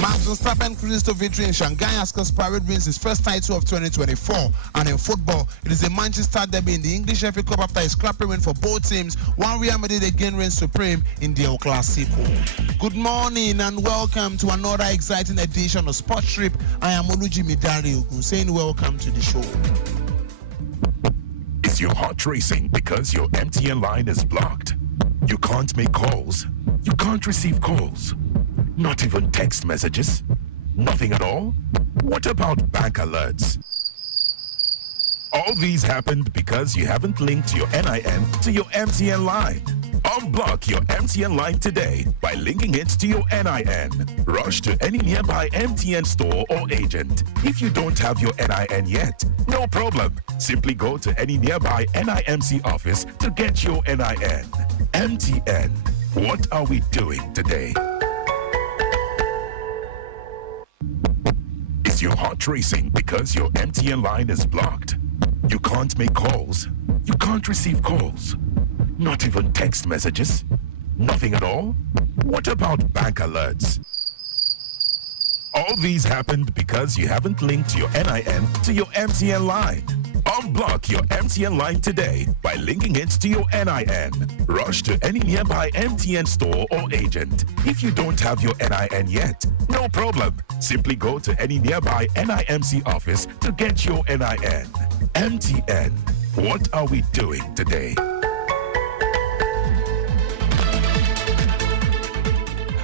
Max Verstappen cruises to victory in Shanghai as Parade wins his first title of 2024. And in football, it is a Manchester derby in the English FA Cup after a scrappy win for both teams. One Real Madrid again reigns supreme in the El Clasico. Good morning and welcome to another exciting edition of Sports Trip. I am Olujimi Dare-Ogun saying welcome to the show. Is your heart racing because your MTN line is blocked? You can't make calls. You can't receive calls. Not even text messages? Nothing at all? What about bank alerts? All these happened because you haven't linked your NIN to your MTN line. Unblock your MTN line today by linking it to your NIN. Rush to any nearby MTN store or agent. If you don't have your NIN yet, no problem. Simply go to any nearby NIMC office to get your NIN. MTN. What are we doing today? Is your heart racing because your MTN line is blocked? You can't make calls. You can't receive calls. Not even text messages? Nothing at all? What about bank alerts? All these happened because you haven't linked your NIN to your MTN line. Unblock your MTN line today by linking it to your NIN. Rush to any nearby MTN store or agent. If you don't have your NIN yet, no problem. Simply go to any nearby NIMC office to get your NIN. MTN. What are we doing today?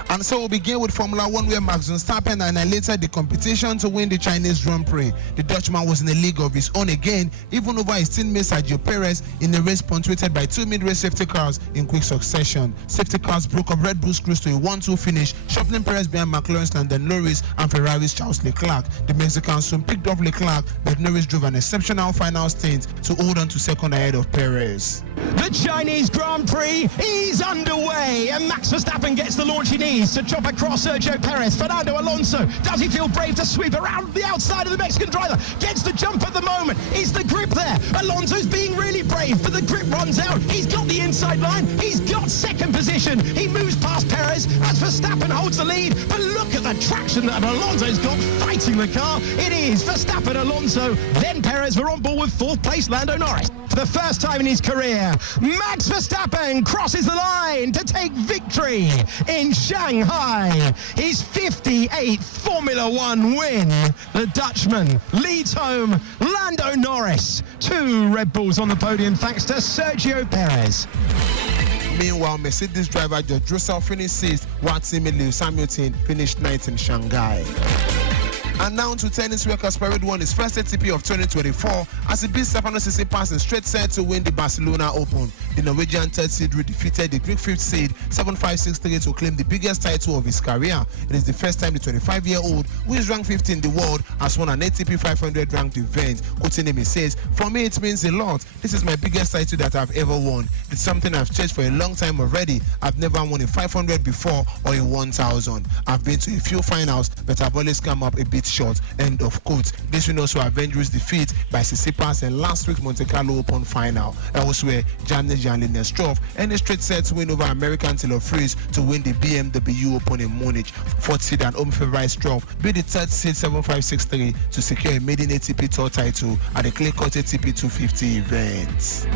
And so we'll begin with Formula 1 where Max Verstappen annihilated the competition to win the Chinese Grand Prix. The Dutchman was in a league of his own again, even over his teammate Sergio Perez in a race punctuated by two mid-race safety cars in quick succession. Safety cars broke up Red Bull's cruise to a 1-2 finish, shuffling Perez behind McLaren's Lando Norris and Ferrari's Charles Leclerc. The Mexican soon picked up Leclerc, but Norris drove an exceptional final stint to hold on to second ahead of Perez. The Chinese Grand Prix is underway and Max Verstappen gets the launch he needs to chop across Sergio Perez. Fernando Alonso, does he feel brave to sweep around the outside of the Mexican driver? Gets the jump at the moment. Is the grip there? Alonso's being really brave, but the grip runs out. He's got the inside line. He's got second position. He moves past Perez as Verstappen holds the lead. But look at the traction that Alonso's got fighting the car. It is Verstappen, Alonso, then Perez. We're on board with fourth place Lando Norris. For the first time in his career, Max Verstappen crosses the line to take victory in Shanghai. His 58th Formula One win. The Dutchman leads home Lando Norris. Two Red Bulls on the podium thanks to Sergio Perez. Meanwhile, Mercedes driver George Russell finished sixth, while teammate Lewis Hamilton finished ninth in Shanghai. And now to tennis, where Parade won his first ATP of 2024 as he beat Stefanos Tsitsipas in straight set to win the Barcelona Open. The Norwegian third seed defeated the Greek fifth seed 7-5-6-3 to claim the biggest title of his career. It is the first time the 25-year-old, who is ranked 5th in the world, has won an ATP 500 ranked event. Quoting him, he says, "For me, it means a lot. This is my biggest title that I've ever won. It's something I've chased for a long time already. I've never won a 500 before or a 1000. I've been to a few finals, but I've always come up a bit short." End of quote. This win also avenged defeat by Tsitsipas in last week's Monte Carlo Open final. Elsewhere, Janis Jan-Lennström and a straight set win over American Taylor Fritz to win the BMW Open in Munich. Fourth seed and home favorite Struff beat the third seed 7-5-6-3 to secure a maiden ATP Tour title at the Clay Court ATP 250 event.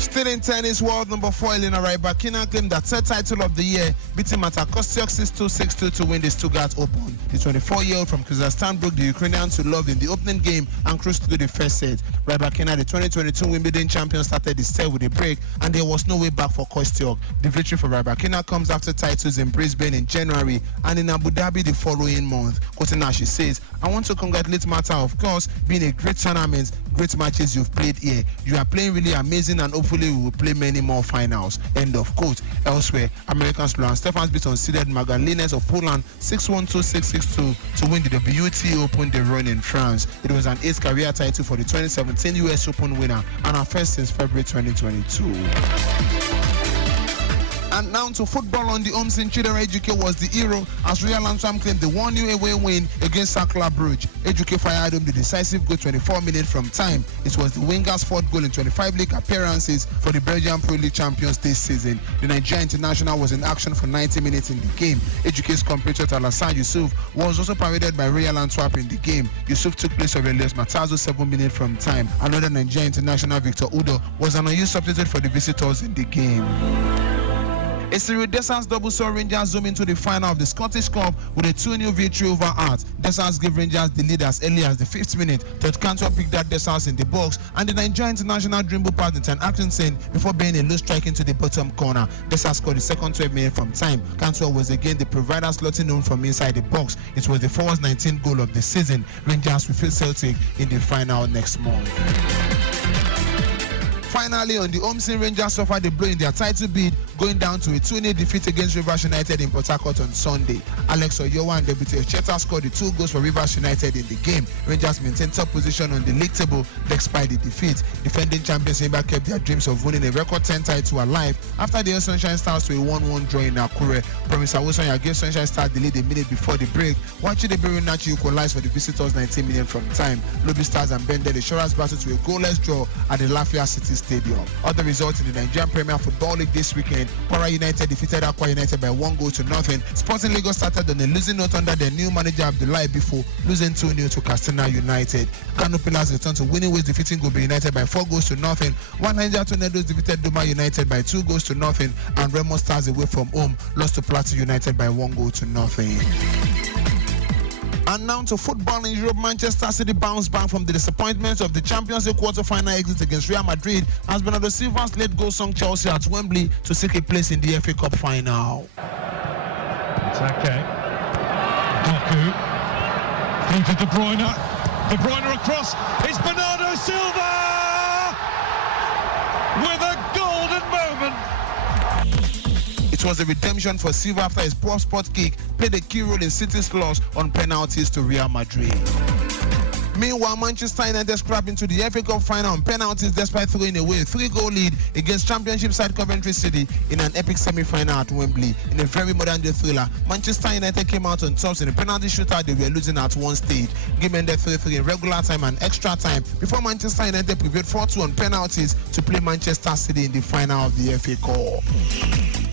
Still in tennis, world number 4 Elena Rybakina claimed that third title of the year, beating Mata Kostyuk 6-2, 6-2 to win the Stuttgart Open. The 24-year-old from Kazakhstan broke the Ukrainian to love in the opening game and cruised through the first set. Rybakina, the 2022 Wimbledon champion, started the set with a break, and there was no way back for Kostyuk. The victory for Rybakina comes after titles in Brisbane in January and in Abu Dhabi the following month. Quoting her, she says, "I want to congratulate Mata, of course, being a great tournament, great matches you've played here. You are playing really amazing and hopefully we will play many more finals." End of quote. Elsewhere, American Sloan Stephens beat unseeded Magdalenes of Poland 6-1-2, 6-6-2 to win the WTA Open de Run in France. It was an 8th career title for the 2017 US Open winner and her first since February 2022. And now to football on the home scene. Chidera Ejuke was the hero as Real Antwerp claimed the 1-0 away win against Cercle Brugge. Ejuke fired home the decisive goal 24 minutes from time. It was the winger's fourth goal in 25 league appearances for the Belgian Pro League champions this season. The Nigerian international was in action for 90 minutes in the game. Ejuke's compatriot Alassane Yusuf was also paraded by Real Antwerp in the game. Yusuf took place of Elias Matazo 7 minutes from time. Another Nigerian international, Victor Udo, was an unused substitute for the visitors in the game. A Cyril Dessans double saw Rangers zoom into the final of the Scottish Cup with a 2-0 victory over Hearts. Dessans gave Rangers the lead as early as the 5th minute. Todd Cantwell picked that Dessans in the box, and the Nigerian international dribbled past Nathan Atkinson before being a low strike into the bottom corner. Dessans scored the second 12 minutes from time. Cantwell was again the provider, slotting on from inside the box. It was the forward's 19th goal of the season. Rangers will face Celtic in the final next month. Finally, on the home scene, Rangers suffered a blow in their title bid, going down to a 2-0 defeat against Rivers United in Port Harcourt on Sunday. Alex Oyowa and Deputy Ocheta scored the 2 goals for Rivers United in the game. Rangers maintained top position on the league table despite the defeat. Defending champions Simba kept their dreams of winning a record 10 title alive after the Sunshine Stars to a 1-1 draw in Akure. Promise Awosanya gave Sunshine Stars the lead a minute before the break, while Chidebere Nachi equalized for the visitors 19 minutes from time. Lobby Stars and bended the Shorers battle to a goalless draw at the Lafayette City Stadium. Other results in the Nigerian Premier Football League this weekend: Kwara United defeated Akwa United by 1-0. Sporting Lagos started on a losing note under their new manager Abdullahi Bifo, losing 2-0 to Katsina United. Kano Pillars returned to winning ways, defeating Gobe United by 4-0. While Niger Tornadoes defeated Doma United by 2-0, and Remo Stars away from home lost to Plateau United by 1-0. And now to football in Europe. Manchester City bounced back from the disappointment of the Champions League quarter-final exit against Real Madrid as Bernardo Silva's late goal sunk Chelsea at Wembley to seek a place in the FA Cup final. Atake. Doku. Through to De Bruyne. De Bruyne across. It's Bernardo Silva with a golden moment. It was a redemption for Silva after his poor spot kick played a key role in City's loss on penalties to Real Madrid. Meanwhile, Manchester United scrapped into the FA Cup final on penalties despite throwing away a 3-goal lead against Championship side Coventry City in an epic semi-final at Wembley. In a very modern-day thriller, Manchester United came out on top in a penalty shootout they were losing at one stage. Game ended 3-3 in regular time and extra time before Manchester United prevailed 4-2 on penalties to play Manchester City in the final of the FA Cup.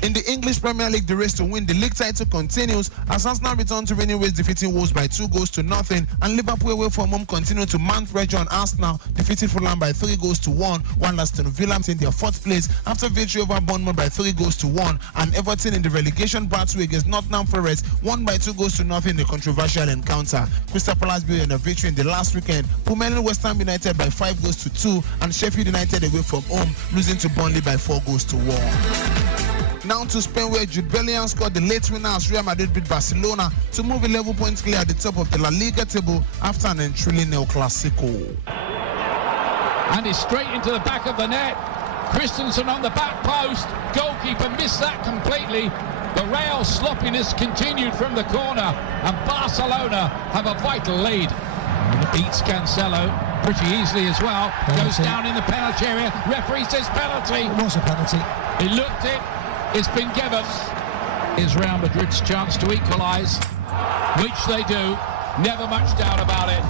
In the English Premier League, the race to win the league title continues as Arsenal return to winning ways, defeating Wolves by 2-0, and Liverpool away from home continue to mount pressure on Arsenal, defeating Fulham by 3-1, while Aston Villa in their 4th place after victory over Bournemouth by 3-1, and Everton in the relegation battle against Nottingham Forest won by 2-0 in a controversial encounter. Crystal Palace built on a victory in the last weekend, pummeling West Ham United by 5-2, and Sheffield United away from home losing to Burnley by 4-1. Now to Spain, where Jude Bellingham scored the late winner as Real Madrid beat Barcelona to move 11 points clear at the top of the La Liga table after an enthralling El Clasico. And it's straight into the back of the net. Christensen on the back post. Goalkeeper missed that completely. The Real sloppiness continued from the corner, and Barcelona have a vital lead. Beats Cancelo pretty easily as well. Penalty. Goes down in the penalty area. Referee says penalty. It was a penalty. He looked it. It's been given. Is Real Madrid's chance to equalise, which they do. Never much doubt about it.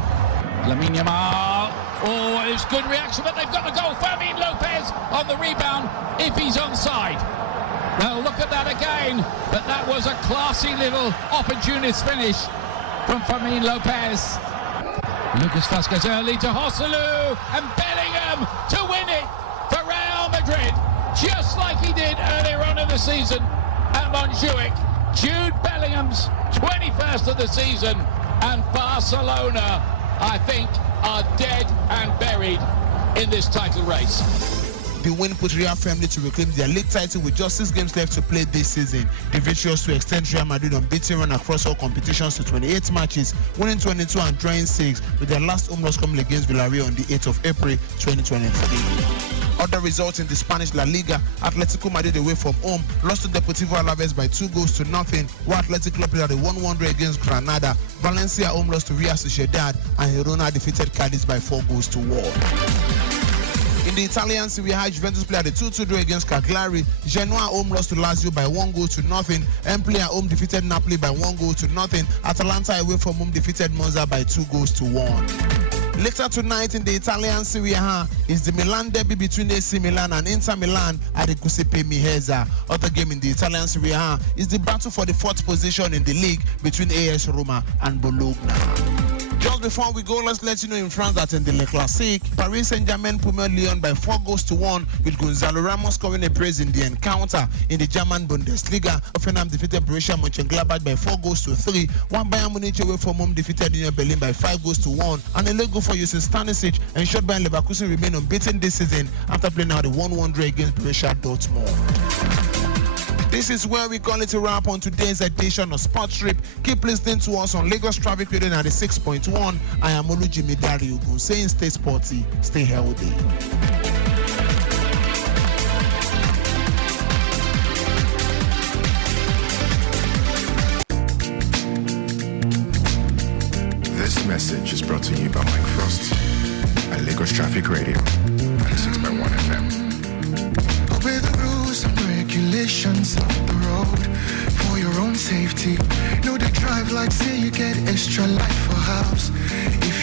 Lamine Yamal. Oh, it's good reaction, but they've got the goal. Fermin Lopez on the rebound if he's onside. Well, look at that again. But that was a classy little opportunist finish from Fermin Lopez. Lucas Vazquez early to Joselu and Bellingham to win it for Real Madrid, just like he did earlier on in the season at Montjuic. Jude Bellingham's 21st of the season, and Barcelona, I think, are dead and buried in this title race. The win put Real firmly to reclaim their league title with just 6 games left to play this season. The victorious to extend Real Madrid unbeaten run across all competitions to 28 matches, winning 22 and drawing 6, with their last home loss coming against Villarreal on the 8th of April 2023. Other results in the Spanish La Liga: Atletico Madrid away from home lost to Deportivo Alaves by 2-0, while Athletic Club played a 1-1 draw against Granada. Valencia home lost to Real Sociedad, and Girona defeated Cadiz by 4-1. In the Italian Serie A, Juventus played a 2-2 draw against Cagliari. Genoa home lost to Lazio by 1-0. Empoli at home defeated Napoli by 1-0. Atalanta away from home defeated Monza by 2-1. Later tonight in the Italian Serie A is the Milan derby between AC Milan and Inter Milan at the Giuseppe Meazza. Other game in the Italian Serie A is the battle for the 4th position in the league between AS Roma and Bologna. Just before we go, let's let you know in France that in the Le Classique, Paris Saint-Germain premiered Lyon by 4-1 with Gonzalo Ramos scoring a brace in the encounter. In the German Bundesliga, Hoffenheim defeated Borussia Mönchengladbach by 4-3, while Bayern Munich away from home defeated Union Berlin by 5-1, and a late goal for Justin Stanisic ensured Bayern Leverkusen remain unbeaten this season after playing out a 1-1 draw against Borussia Dortmund. This is where we call it a wrap on today's edition of Sports Trip. Keep listening to us on Lagos Traffic Radio 96.1. I am Olujimi Dare-Ogun saying stay sporty, stay healthy. This message is brought to you by Mike Frost at Lagos Traffic Radio 96.1 FM. Obey the rules and regulations of the road for your own safety. Know the drive like say you get extra life for house. If